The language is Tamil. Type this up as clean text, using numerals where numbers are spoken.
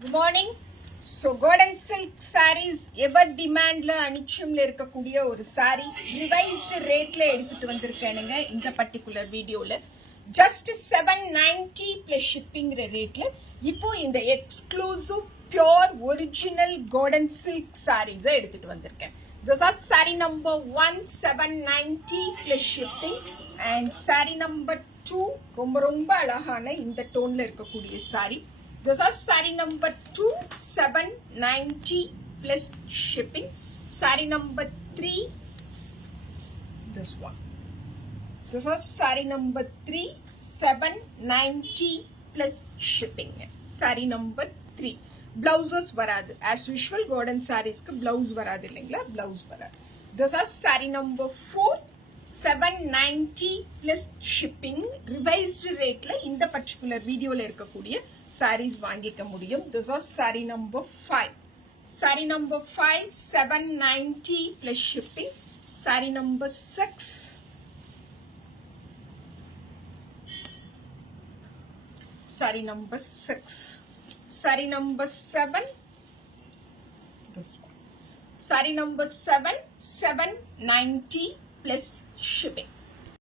Good morning. So golden silk sarees ever demandல அனிச்சம்ல இருக்கக்கூடிய ஒரு saree revised rateல எடுத்துட்டு வந்திருக்கேனுங்க இந்த particular வீடியோல just 790 plus shipping rateல இப்போ இந்த exclusive pure original golden silk sarees எடுத்துட்டு வந்திருக்கேன். This is saree number 1 790 plus shipping and saree number 2 ரொம்ப அழகான இந்த டோன்ல இருக்கக்கூடிய saree. This is saree number 2 790 plus shipping. Saree number 3 this one. This is saree number 3 790 plus shipping. Saree number 3. Blouses varadu. As usual golden sarees ku blouse varadu illingla, blouse varadu. This is saree number 4 790 plus shipping. Revised rate la இந்த particular video la இருக்கக்கூடிய sarees வாங்கிக்க முடியும். This is saree number 5. Saree number 5 790 plus shipping. Saree number 6 saree number 6. Saree number 7 this one. Saree number 7 790 plus shipping.